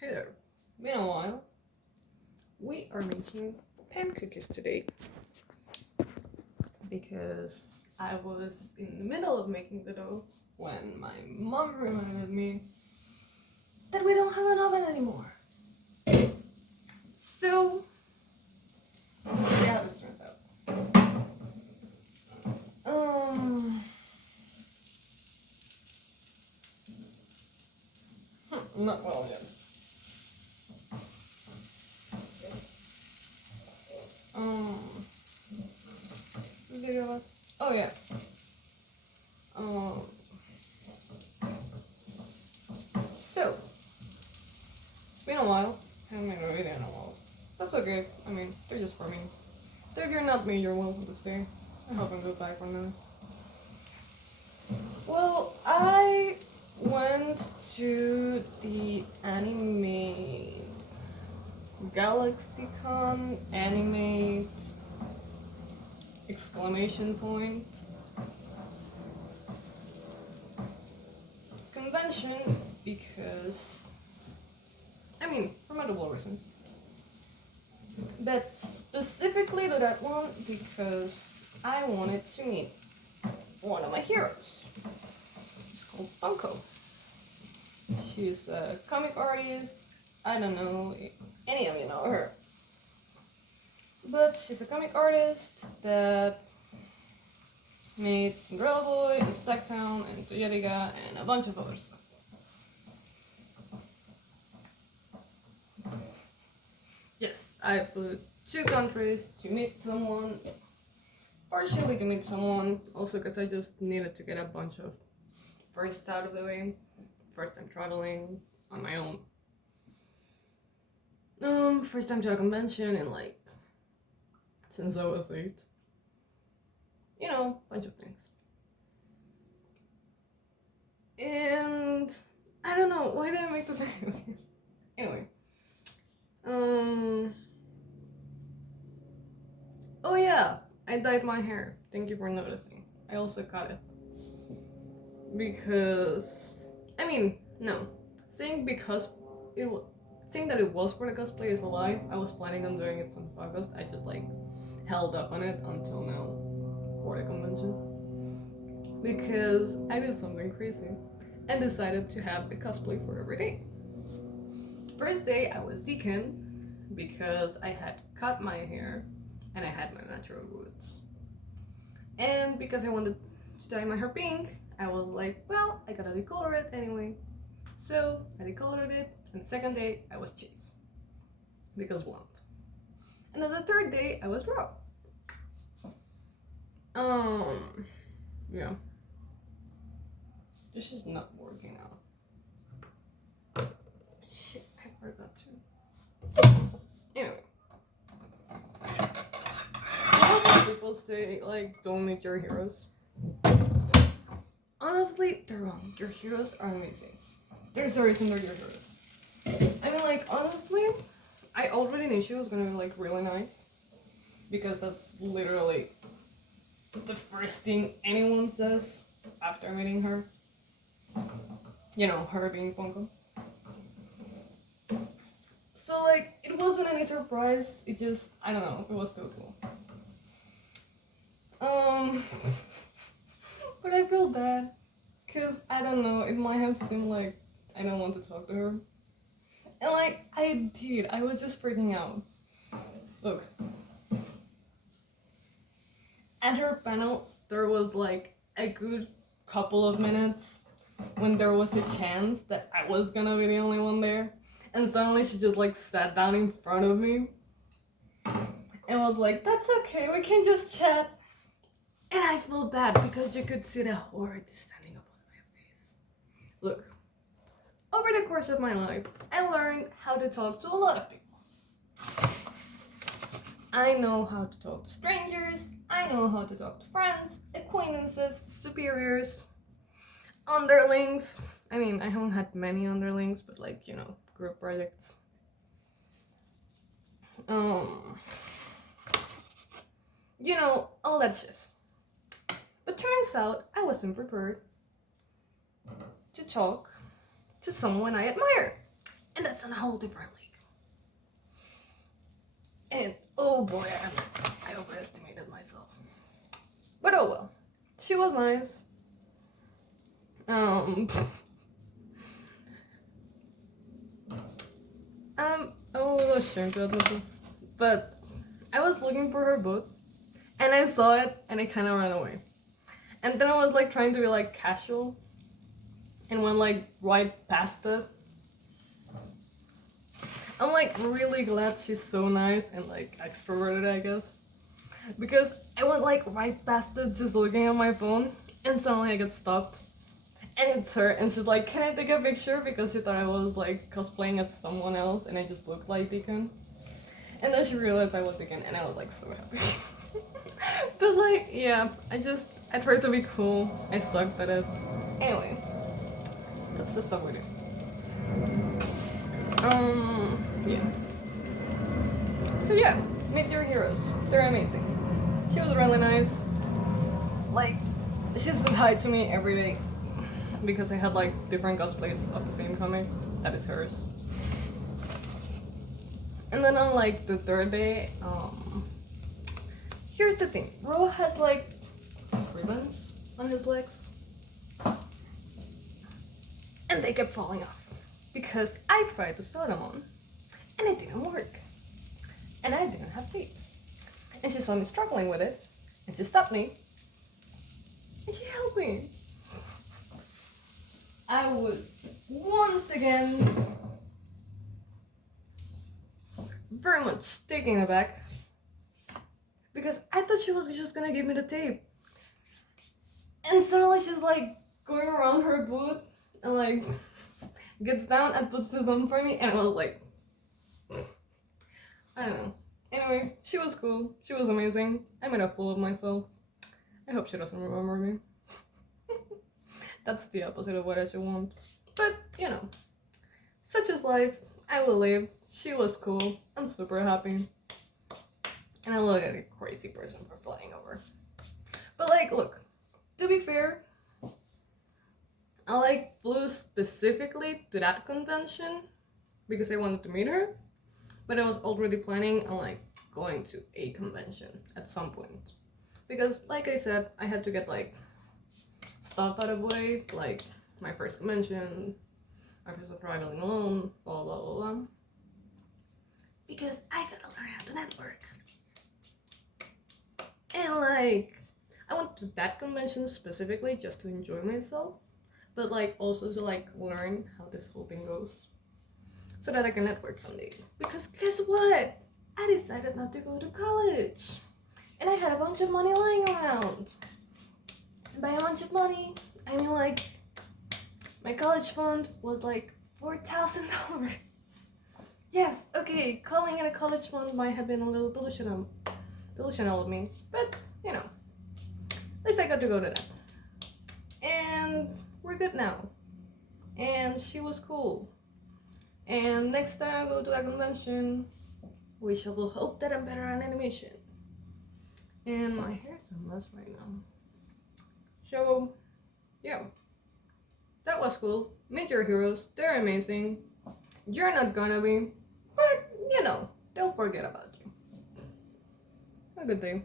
Hey there, been a while. We are making pancakes today because I was in the middle of making the dough when my mom reminded me that we don't have an oven anymore. So, let's see how this turns out. Not well yet. Video. Oh yeah. So it's been a while. I haven't made a video in a while. That's okay. I mean, they're just for me. So if you're not me, you're welcome to stay. I hope I'm good background noise. Well, I went to the anime GalaxyCon Animate exclamation point convention because for multiple reasons, but specifically to that one because I wanted to meet one of my heroes. She's called Funko. She's a comic artist. I don't know if any of you know her, but she's a comic artist that made Cinderella Boy and Stacktown and Toyediga and a bunch of other stuff. Yes, I flew 2 countries to meet someone, partially to meet someone, also because I just needed to get a bunch of first out of the way. First time traveling on my own. First time to a convention in since I was 8. You know, bunch of things. And I don't know, why did I make this video? Anyway. Oh yeah, I dyed my hair. Thank you for noticing. I also cut it. Because saying that it was for the cosplay is a lie. I was planning on doing it since August. I just held up on it until now for the convention because I did something crazy and decided to have a cosplay for every day. First day I was Deacon because I had cut my hair and I had my natural roots, and because I wanted to dye my hair pink, I was like, well, I gotta decolor it anyway. So I decolored it, and the second day I was Chase because blonde. And then the third day I was raw. Yeah. This is not working out. Shit, I forgot to. Anyway. People say, don't meet your heroes. Honestly, they're wrong. Your heroes are amazing. There's a reason they're your heroes. Honestly, I already knew she was gonna be, really nice. Because that's literally the first thing anyone says after meeting her. You know, her being Funko. So, it wasn't any surprise. It just, I don't know, it was still cool. But I feel bad. Because, I don't know, it might have seemed like I don't want to talk to her. And, I did. I was just freaking out. Look. At her panel, there was, a good couple of minutes when there was a chance that I was gonna be the only one there. And suddenly she just, sat down in front of me. And was like, that's okay, we can just chat. And I felt bad because you could see the horror standing up on my face. Look, over the course of my life, I learned how to talk to a lot of people. I know how to talk to strangers, I know how to talk to friends, acquaintances, superiors, underlings. I haven't had many underlings, but group projects. All that shit. But turns out I wasn't prepared to talk to someone I admire. And that's on a whole different league. And oh boy, I overestimated myself. But oh well. She was nice. I'm a little ashamed to admit this, but I was looking for her boot, and I saw it, and I kind of ran away. And then I was like trying to be like casual, and went like right past it. I'm like really glad she's so nice and like extroverted, I guess, because I went like right past it just looking at my phone, and suddenly I get stopped. And it's her, and she's like, "Can I take a picture?" Because she thought I was like cosplaying as someone else, and I just looked like Deacon. And then she realized I was Deacon, and I was like so happy. But like, yeah, I tried to be cool. I sucked at it. Anyway, that's the stuff we do. Yeah. So yeah, meet your heroes. They're amazing. She was really nice. Like, she said hi to me every day. Because I had like different cosplays of the same comic. That is hers. And then on like the third day, here's the thing. Ro has like ribbons on his legs. And they kept falling off. Because I tried to sew them on. And it didn't work. And I didn't have tape. And she saw me struggling with it. And she stopped me. And she helped me. I was once again very much taken aback because I thought she was just gonna give me the tape, and suddenly she's like going around her boot and like gets down and puts it on for me, and I was like, I don't know. Anyway, she was cool. She was amazing. I made a fool of myself. I hope she doesn't remember me. That's the opposite of what I should want. But, you know, such is life. I will live. She was cool. I'm super happy. And I look like a crazy person for flying over. But, like, look, to be fair, I, like, flew specifically to that convention because I wanted to meet her. But I was already planning on, like, going to a convention at some point. Because, like I said, I had to get, like, stuff out of the way, like my first convention, my first time traveling alone, blah blah blah blah. Because I gotta learn how to network. And like, I went to that convention specifically just to enjoy myself, but like also to like learn how this whole thing goes, so that I can network someday. Because guess what? I decided not to go to college, and I had a bunch of money lying around. By a bunch of money, I mean like my college fund was like $4,000. Yes, okay, calling it a college fund might have been a little delusional of me, but you know, at least I got to go to that. And we're good now. And she was cool. And next time I go to a convention, we shall hope that I'm better at animation. And my hair's a mess right now. So, yeah, that was cool. Meet your heroes, they're amazing. You're not gonna be, but you know, they'll forget about you. Have a good day.